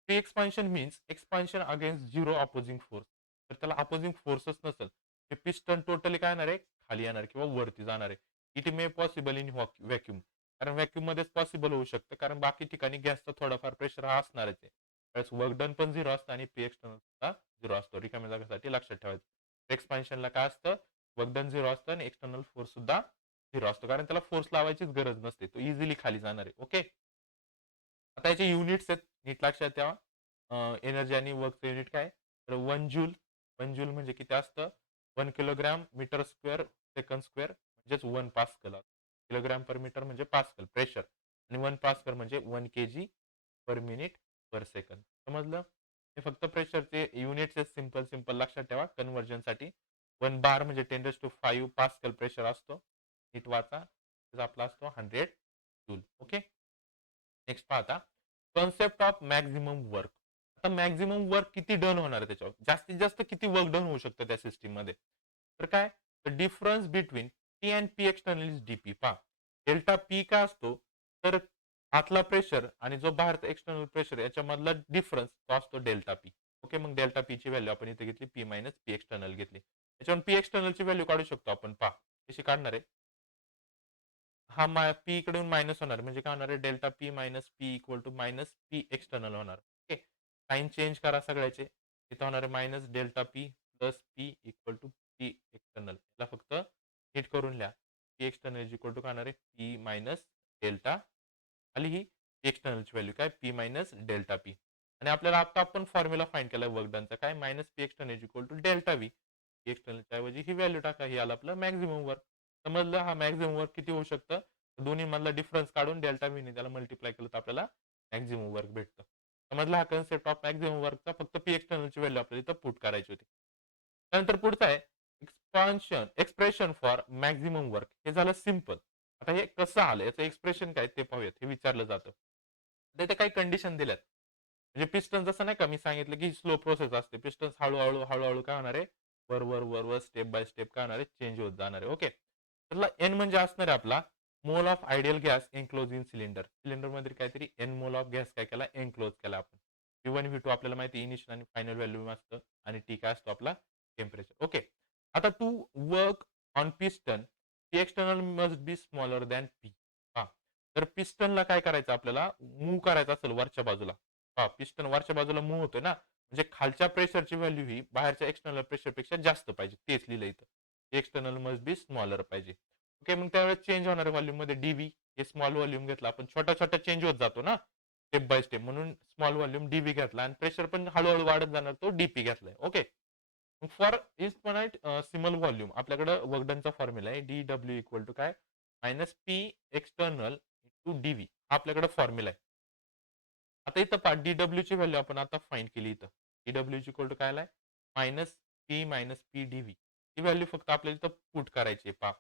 free expansion means expansion against zero opposing force तर त्याला अपोजिंग फोर्सच नसेल हे पिस्टन टोटली काय येणार आहे खाली येणार किंवा वरती जाणार आहे it may possible in vacuum कारण व्हॅक्यूम मध्येच पॉसिबल होऊ शकतं कारण बाकी ठिकाणी गॅसचा थोडाफार प्रेशर हा असणारच आहे त्यावेळेस वर्क डन पण झिरो असतं आणि पी एक्सटर्नल सुद्धा झिरो असतो रिकाम्या जागेसाठी लक्षात ठेवायचं एक्सपान्शनला काय असतं वर्क डन झिरो असतं आणि एक्सटर्नल फोर्स सुद्धा झिरो असतो कारण त्याला फोर्स लावायचीच गरज नसते तो इझिली खाली जाणार आहे ओके आता याचे युनिट्स आहेत नीट लक्षात ठेवा एनर्जी आणि वर्कचं युनिट काय तर 1 जूल म्हणजे किती असतं 1 kilogram metre square second square म्हणजेच 1 पास्कल किलोग्राम पर मीटर म्हणजे पास्कल प्रेशर आणि 1 पास्कल म्हणजे 1 kg per minute per second समजलं हे फक्त प्रेशरचे युनिट्स आहेत सिंपल लक्षात ठेवा कन्व्हर्जनसाठी 1 बार म्हणजे 10⁵ पास्कल प्रेशर असतो नीट वाचा आपला असतो 100 जूल ओके नेक्स्ट पाहता कॉन्सेप्ट ऑफ मॅक्झिमम वर्क आता मॅक्झिमम वर्क किती डन होणार आहे त्याच्यावर जास्तीत जास्त किती वर्क डन होऊ शकतं त्या सिस्टीम मध्ये तर काय difference between P and P external is DP पहा डेल्टा पी काय असतो तर आतला प्रेशर आणि जो बाहेरचा एक्सटर्नल प्रेशर याच्यामधला डिफरन्स तो असतो डेल्टा पी ओके मग डेल्टा पी ची व्हॅल्यू आपण इथे घेतली पी मायनस पी एक्सटर्नल घेतली त्याच्यावर पी एक्सटर्नल ची व्हॅल्यू काढू शकतो आपण पहा कशी काढणार आहे हा पी इकडून मायनस होणार म्हणजे काय होणार आहे delta P minus P equal to minus P external होणार ओके साइन चेंज करा सगळ्याचे इथं होणार आहे minus delta P plus P equal to P external याला फक्त हिट करून लिहा P external is equal to काय होणार आहे पी मायनस डेल्टा आली ही पी एक्सटर्नलची व्हॅल्यू काय पी मायनस डेल्टा पी आणि आपल्याला आता आपण फॉर्म्युला फाइंड केला वर्क डनचा काय minus P external is equal to delta V P एक्सटर्नलच्या ऐवजी ही व्हॅल्यू टाका ही आलं आपलं मॅक्झिमम वर्क समजलं हा मॅक्झिमम वर्क किती होऊ शकतं दोन्ही मधला डिफरन्स काढून डेल्टा व्हीने त्याला मल्टिप्लाय केलं तर आपल्याला मॅक्झिमम वर्क भेटतं समजला हा कन्सेप्ट ऑफ मॅक्झिमम वर्कचा फक्त पी एक्सटर्नलची व्हॅल्यू आपल्याला इथं पुट करायची होती त्यानंतर पुढचं आहे एक्सप्रेशन फॉर मॅक्झिमम वर्क हे झालं सिम्पल आता हे कसं आलं याचं एक्सप्रेशन काय ते पाहूयात हे विचारलं जातं ते काही कंडिशन दिल्यात म्हणजे पिस्टन जसं नाही का मी सांगितलं की स्लो प्रोसेस असते पिस्टन्स हळूहळू काय होणार आहे वर स्टेप बाय स्टेप काय होणार आहे चेंज होत जाणार आहे ओके त्यातला एन म्हणजे असणार आहे आपला mole of ideal gas enclose in cylinder. सिलेंडरमध्ये काहीतरी एन मोल ऑफ गॅस काय केला, एनक्लोज केला आपण. V1 V2 आपल्याला माहिती इनिशियल आणि फायनल व्हॅल्यू असतं आणि टी काय असतो आपला टेम्परेचर. ओके. आता to work on piston P external must be smaller than P. हा, तर पिस्टनला काय करायचं आपल्याला, मूव्ह करायचं असेल वरच्या बाजूला. हा, पिस्टन वरच्या बाजूला मूव्ह होतोय ना, म्हणजे खालच्या प्रेशरची व्हॅल्यू ही बाहेरच्या एक्सटर्नल प्रेशरपेक्षा जास्त पाहिजे. तेच लिहिलं इथं. एक्सटर्नल मस्ट बी स्मॉलर पाहिजे. ओके, मग त्यावेळेस चेंज होणाऱ्या व्हॉल्यूम मध्ये डीव्ही हे स्मॉल व्हॉल्यूम घेतला आपण. छोटा छोटा चेंज होत जातो ना स्टेप बाय स्टेप, म्हणून स्मॉल व्हॉल्यूम डीव्ही घेतला आणि प्रेशर पण हळूहळू वाढत जाणार, तो डीपी घेतलाय. Okay. For infinitesimal volume आपल्याकडे वर्कडनचा फॉर्म्युला आहे डी डब्ल्यू इक्वल टू काय minus P external to DV हा आपल्याकडे फॉर्म्युला आहे. आता इथं पहा डीडब्ल्यू ची व्हॅल्यू आपण आता फाइंड केली. इथं डीडब्ल्यू ची इक्वल टू काय आलाय मायनस पी डीव्ही ही व्हॅल्यू फक्त आपल्याला इथं पुट करायची आहे पहा.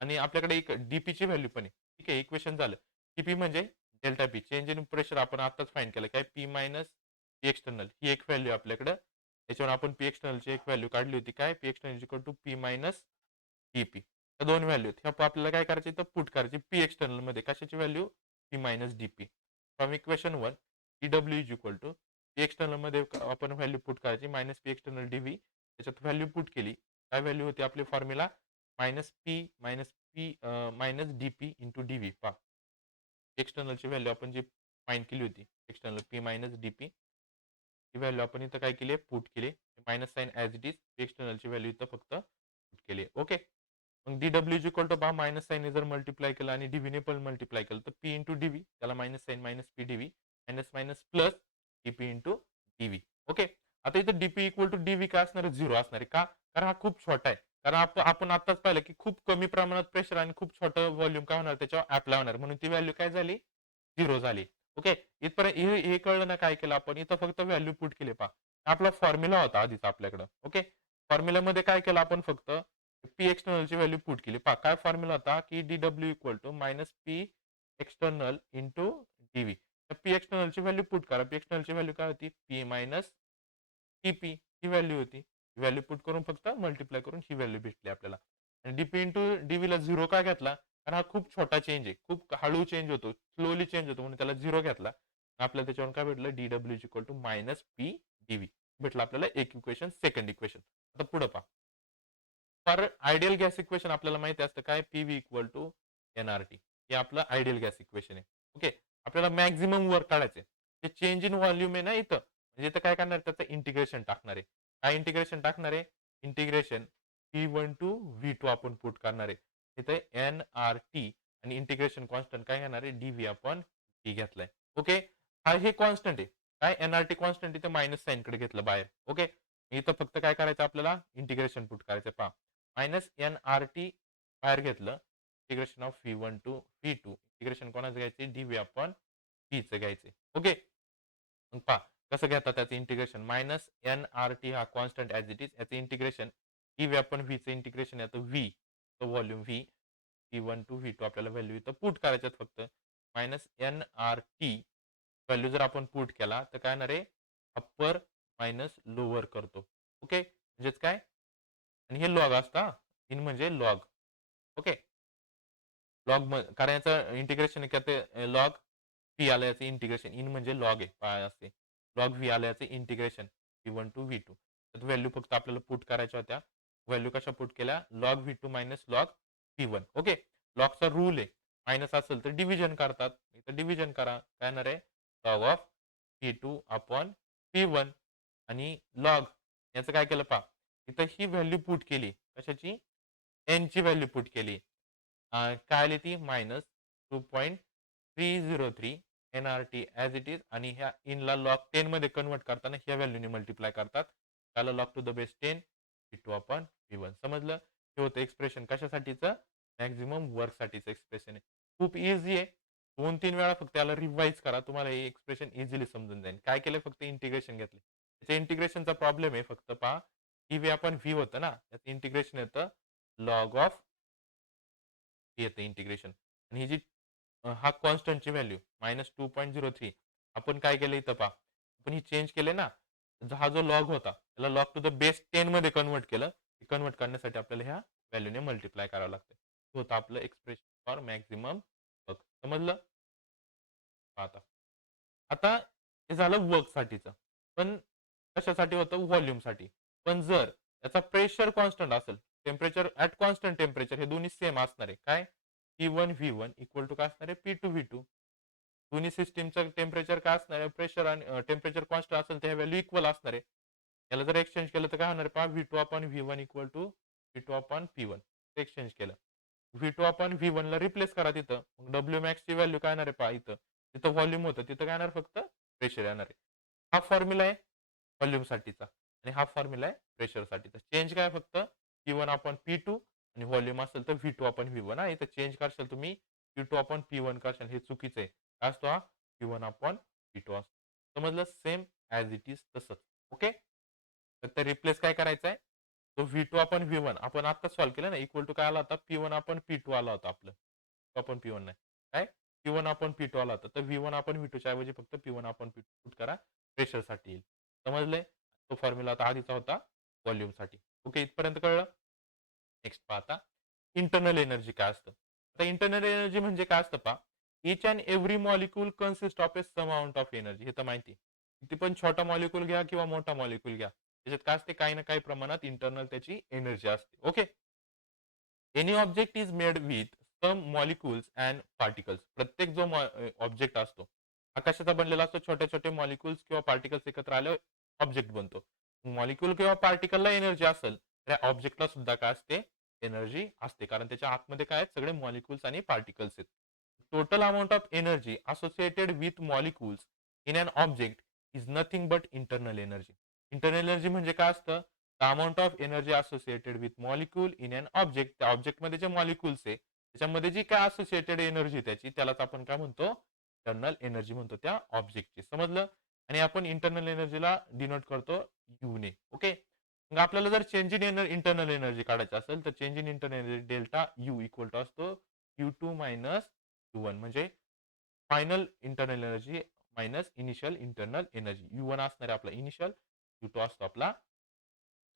आणि आपल्याकडे एक डीपी ची व्हॅल्यू पण आहे. ठीक आहे, इक्वेशन झालं. डीपी म्हणजे delta P change in pressure आपण आताच फाइंड केलं काय पी मायनस पी एक्सटर्नल ही एक व्हॅल्यू आपल्याकडे. त्याच्यावर आपण पी एक्सटर्नलची एक व्हॅल्यू काढली होती काय P external equal to P minus DP. त्या दोन व्हॅल्यू ह्या आपल्याला काय करायची तर पुट करायची पी एक्सटर्नल मध्ये कशाची value P minus DP. From equation 1 W is equal to P external मध्ये आपण व्हॅल्यू पुट करायची मायनस पी एक्सटर्नल डीव्ही. त्याच्यात व्हॅल्यू पुट केली काय व्हॅल्यू होती आपली formula minus P minus DP into DV. पहा एक्सटर्नलची व्हॅल्यू आपण जी फाइंड केली होती एक्सटर्नल पी मायनस डीपी ही व्हॅल्यू आपण इथं काय केली पुट केली. Minus sign as it is एक्सटर्नलची व्हॅल्यू इथं फक्त पुट केली. ओके. मग डब्ल्यू इज इक्वल टू पहा मायनस साईन जर मल्टिप्लाय केलं आणि डीव्हीने पण मल्टिप्लाय केलं तर पी इंटू डीव्ही त्याला minus sign minus P DV minus minus plus DP into DV. Okay. आता इथं डीपी इक्वल टू डीव्ही काय असणार आहे झिरो असणार आहे का, कारण हा खूप छोटा आहे. कारण आपण आताच पाहिलं की खूप कमी प्रमाणात प्रेशर आणि खूप छोटं व्हॉल्यूम काय होणार त्याच्यावर अप्लाय होणार, म्हणून ती व्हॅल्यू काय झाली झिरो झाली. ओके. इथपर्यंत हे कळलं ना काय केलं आपण इथं फक्त व्हॅल्यू पुट केली. पहा आपला फॉर्म्युला होता आधीच आपल्याकडं. ओके. फॉर्म्युल्यामध्ये काय केलं आपण फक्त पी एक्सटर्नल ची व्हॅल्यू पुट केली. पहा काय फॉर्म्युला होता की D W equal to minus P external into DV. P external ची व्हॅल्यू पुट करा. पी एक्सटर्नल ची व्हॅल्यू काय होती पी मायनस टीपी ही व्हॅल्यू होती. व्हॅल्यू पुट करून फक्त मल्टिप्लाय करून ही व्हॅल्यू भेटली आपल्याला. आणि डीपी इंटू डीव्हीला झिरो का घेतला, कारण हा खूप छोटा चेंज आहे, खूप हळू चेंज होतो, स्लोली चेंज होतो, म्हणून त्याला झिरो घेतला. आपल्याला त्याच्यावर काय भेटलं D W equal to minus P DV भेटलं आपल्याला एक इक्वेशन. सेकंड इक्वेशन आता पुढे पहा. फॉर आयडियल गॅस इक्वेशन आपल्याला माहिती असतं काय पीव्ही इक्वल टू एनआरटी हे आपलं आयडियल गॅस इक्वेशन आहे. ओके. आपल्याला मॅक्झिमम वर्क काढायचे ते चेंज इन व्हॉल्यूम आहे ना इथं, म्हणजे इथं काय करणार त्याचं इंटिग्रेशन टाकणार आहे. काय इंटिग्रेशन टाकणार आहे इंटिग्रेशन V1 टू V2 आपण पुट करणार आहे. इथे एन आर टी आणि इंटिग्रेशन कॉन्स्टंट काय घेणार आहे डीव्ही आपण टी घेतलाय. ओके. हा हे कॉन्स्टंट आहे काय एनआरटी कॉन्स्टंट इथे मायनस साइन कडे घेतलं बाहेर. ओके. इथं फक्त काय करायचं आपल्याला इंटिग्रेशन पुट करायचं. पहा मायनस एन आर टी बाहेर घेतलं integration of V1 to V2 integration कोणाचं घ्यायचे डीव्ही आपण टीचं घ्यायचे. ओके. मग पहा कसं घेतात त्याचं integration minus N R T हा कॉन्स्टंट ॲज इट इज याचं इंटिग्रेशन डीव्ही आपण व्हीचं इंटिग्रेशन येतं V volume V1 to V2 आपल्याला व्हॅल्यू इथं पुट करायच्यात फक्त minus N R T value जर आपण पुट केला तर काय येणार आहे अप्पर मायनस लोअर करतो. ओके. म्हणजेच काय आणि हे लॉग असता इन म्हणजे लॉग. ओके. लॉग कारण याचं इंटिग्रेशन करते लॉग व्ही आलं याचं इंटिग्रेशन इन म्हणजे लॉग आहे काय असते लॉग व्ही आलं याचं इंटिग्रेशन V1 टू V2 तर व्हॅल्यू फक्त आपल्याला पुट करायच्या होत्या. व्हॅल्यू कशा पुट केल्या log V2 minus log V1. Okay. लॉगचा रूल आहे मायनस असेल तर डिव्हिजन करतात, इथं डिव्हिजन करा काय येणार आहे log of V2 upon V1 आणि लॉग याचं काय केलं पहा इथं ही व्हॅल्यू पुट केली कशाची एन ची व्हॅल्यू पुट केली. काय आली ती -2.303 एनआरटी ॲज इट इज आणि ह्या इनला लॉग 10 मध्ये कन्वर्ट करताना ह्या व्हॅल्यूने मल्टिप्लाय करतात. त्याला log to the base 10 V2 upon V1 समजलं. हे होतं एक्सप्रेशन कशासाठीचं मॅक्झिमम वर्कसाठीचं एक्सप्रेशन आहे. खूप इझी आहे. 2-3 वेळा फक्त त्याला रिवाइज करा तुम्हाला हे एक्सप्रेशन इझिली समजून जाईल. काय केलं फक्त इंटिग्रेशन घेतले. त्याच्या इंटिग्रेशनचा प्रॉब्लेम आहे फक्त पहा ही व्ही आपण व्ही होतं ना त्याचं इंटिग्रेशन येतं लॉग ऑफ येतं इंटिग्रेशन आणि ही जी हा कॉन्स्टंटची व्हॅल्यू -2.03 आपण काय केलं इथं पहा आपण ही चेंज केले ना हा जो लॉग होता त्याला लॉग टू द बेस 10 मध्ये कन्वर्ट केलं. कन्वर्ट करण्यासाठी आपल्याला ह्या व्हॅल्यूने मल्टिप्लाय करावं लागतं. हे होतं आपलं एक्सप्रेशन फॉर मॅक्झिमम वर्क. समजलं? आता आता हे झालं वर्कसाठीचं. पण कशासाठी होतं? व्हॉल्यूमसाठी. पण जर याचा प्रेशर कॉन्स्टंट असेल, टेम्परेचर ॲट कॉन्स्टंट टेम्परेचर हे दोन्ही सेम असणार आहे. काय? P1 V1 इक्वल टू काय असणार आहे? P2 V2. दोन्ही सिस्टीमचं टेम्परेचर काय असणार आहे? प्रेशर आणि टेम्परेचर कॉन्स्टंट असेल तर व्हॅल्यू इक्वल असणार आहे. याला जर एक्सचेंज केलं तर काय होणार आहे? पहा V2 upon V1 equal to V2 upon P1. Exchange केलं. V2 अपॉन V1 ला रिप्लेस करा तिथं. मग W max ची व्हॅल्यू काय येणार आहे पहा इथं. तिथं व्हॉल्यूम होतं. तिथं काय येणार फक्त प्रेशर येणार आहे. हा फॉर्म्युला आहे व्हॉल्यूमसाठीचा आणि हा फॉर्म्युला आहे प्रेशरसाठीचा. चेंज काय फक्त P1 अपॉन P2 आणि व्हॉल्यूम असेल तर V2 अपॉन V1. हा इथं चेंज करशाल तुम्ही P2 अपॉन P1 करशाल हे चुकीचं आहे. काय असतो हा P1 अपॉन P2 असतो. समजलं? सेम ॲज इट इज तसंच. ओके. फक्त रिप्लेस काय करायचं आहे? तो V2 अपॉन V1 आपण आता सॉल्व्ह केलं ना इक्वल टू काय आला होता? P1 अपॉन P2 आला होता आपलं. अपॉन P1 नाही. काय? P1 अपॉन P2 आला होता. तर V1 अपॉन V2 च्या ऐवजी फक्त P1 अपॉन P2 पुट करा. प्रेशरसाठी येईल. समजलंय? तो फॉर्म्युला आता आधीचा होता व्हॉल्यूमसाठी. ओके इथपर्यंत कळलं? नेक्स्ट पहा आता इंटरनल एनर्जी काय असतं? आता इंटरनल एनर्जी म्हणजे काय असतं पहा? Each and every molecule consist of a some amount of energy. हे तर माहिती आहे. किती पण छोटा मॉलिक्यूल घ्या किंवा मोठा मॉलिक्यूल घ्या. त्याच्यात काय असते? काही ना काही प्रमाणात इंटरनल त्याची एनर्जी असते. Okay. Any object is made with some molecules and particles. प्रत्येक जो ऑब्जेक्ट असतो हा कशाचा बनलेला असतो? छोटे छोटे मॉलिक्युल्स किंवा पार्टिकल्स एकत्र आल्यावर ऑब्जेक्ट बनतो. मॉलिक्युल किंवा पार्टिकलला एनर्जी असेल तर या ऑब्जेक्टला सुद्धा काय असते? एनर्जी असते. कारण त्याच्या आतमध्ये काय आहेत? सगळे मॉलिक्युल्स आणि पार्टिकल्स आहेत. Total amount of energy associated with molecules in an object is nothing but internal energy. Internal energy म्हणजे काय असतं? The amount of energy associated with molecule in an object. त्या ऑब्जेक्टमध्ये जे मॉलिक्युल्स आहे त्याच्यामध्ये जी काय असोसिएटेड एनर्जी त्याची त्यालाच आपण काय म्हणतो? इंटरनल एनर्जी म्हणतो त्या ऑब्जेक्टची. समजलं? आणि आपण इंटरनल एनर्जीला डिनोट करतो यू ने. ओके. मग आपल्याला जर चेंज इन इंटरनल एनर्जी काढायची असेल तर change in internal energy delta U equal to असतो Q2 मायनस Q1 म्हणजे final internal energy minus initial internal energy. U1 असणार आहे आपला इनिशियल, U2 असतो आपला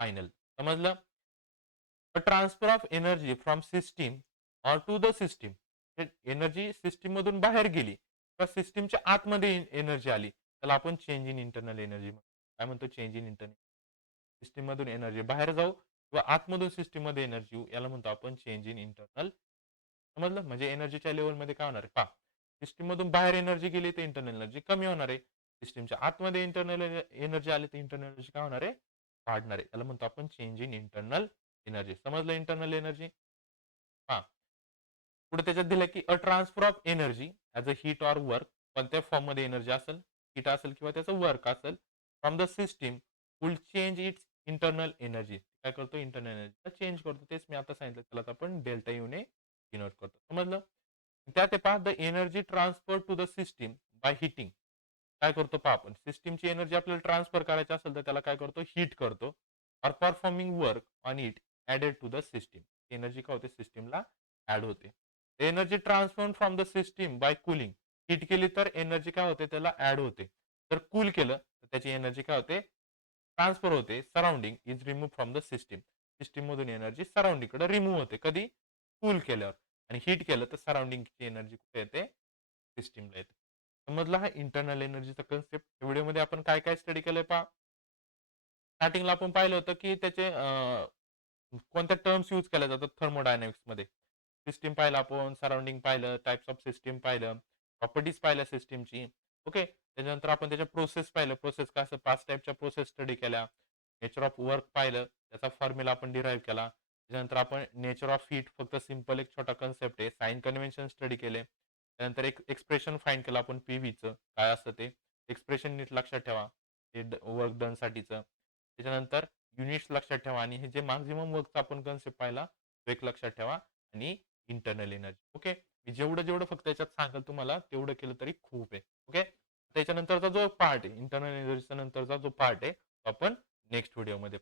फायनल. समजलं? Transfer of energy from system or to the system. Energy system मधून बाहेर गेली किंवा सिस्टीमच्या आतमध्ये एनर्जी आली त्याला आपण चेंज इन इंटरनल एनर्जी काय म्हणतो? Change in internal. सिस्टीम मधून एनर्जी बाहेर जाऊ किंवा आतमधून सिस्टीम मध्ये एनर्जी येऊ याला म्हणतो आपण चेंज इन इंटरनल. समजलं? म्हणजे एनर्जीच्या लेवलमध्ये काय होणार आहे पहा. सिस्टीम मधून बाहेर एनर्जी गेली तर इंटरनल एनर्जी कमी होणार आहे. सिस्टीमच्या आतमध्ये इंटरनल एनर्जी आली तर इंटरनल एनर्जी काय होणार आहे? वाढणार आहे. याला म्हणतो आपण चेंज इन इंटरनल एनर्जी. समजलं इंटरनल एनर्जी? हां. पुढे त्याच्यात दिलं की a transfer of energy as a heat or work. कोणत्या फॉर्ममध्ये एनर्जी असेल, हीट असेल किंवा त्याचं वर्क असेल from the system will change it's internal energy. काय करतो? इंटरनल एनर्जी चेंज करतो. तेच मी आता सांगितलं. त्यालाच आपण डेल्टा युने डिनोट करतो. समजलं? त्यात ते पहा the energy transfer to the system by heating. काय करतो पहा आपण सिस्टीमची एनर्जी आपल्याला ट्रान्सफर करायची असेल तर त्याला काय करतो? हीट करतो. Or performing work on it added to the system. Energy काय होते? सिस्टीमला ॲड होते. Energy transfer from the system by cooling. Heat केली तर एनर्जी काय होते? त्याला ॲड होते. तर कूल केलं तर त्याची एनर्जी काय होते? ट्रान्सफर होते. Surrounding is remove from the system. System मधून एनर्जी सराउंडिंगकडे रिमूव्ह होते. कधी? कूल केल्यावर. आणि हीट केलं तर सराउंडिंगची एनर्जी कुठे येते? सिस्टीमला येते. समजला हा इंटरनल एनर्जीचा कन्सेप्ट. व्हिडिओमध्ये आपण काय काय स्टडी केलंय पहा. स्टार्टिंगला आपण पाहिलं होतं की त्याचे कोणत्या टर्म्स यूज केल्या जातात थर्मोडायनामिक्समध्ये. सिस्टीम पाहिलं आपण, सराउंडिंग पाहिलं, टाइप्स ऑफ सिस्टीम पाहिलं, प्रॉपर्टीज पाहिल्या सिस्टीमची. ओके. त्याच्यानंतर आपण त्याच्या प्रोसेस पाहिलं. प्रोसेस काय असं 5 टाइपच्या प्रोसेस स्टडी केल्या. नेचर ऑफ वर्क पाहिलं. त्याचा फॉर्म्युला आपण डिराईव्ह केला. त्याच्यानंतर आपण नेचर ऑफ हीट फक्त सिंपल एक छोटा कन्सेप्ट आहे. साइन कन्व्हेन्शन स्टडी केले. त्यानंतर एक एक्सप्रेशन फाइंड केलं आपण पीव्हीचं काय असतं ते. एक्सप्रेशन नीट लक्षात ठेवा. ते वर्क डनसाठीचं. त्याच्यानंतर युनिट्स लक्षात ठेवा आणि हे जे मॅक्झिमम वर्कचा आपण कन्सेप्ट पाहिला तो एक लक्षात ठेवा आणि इंटरनल एनर्जी. ओके. मी जेवढं जेवढं फक्त याच्यात सांगाल तुम्हाला तेवढं केलं तरी खूप आहे. ओके. त्याच्यानंतरचा जो पार्ट आहे इंटरनल एनर्जीचा नंतरचा जो पार्ट आहे तो आपण नेक्स्ट व्हिडिओमध्ये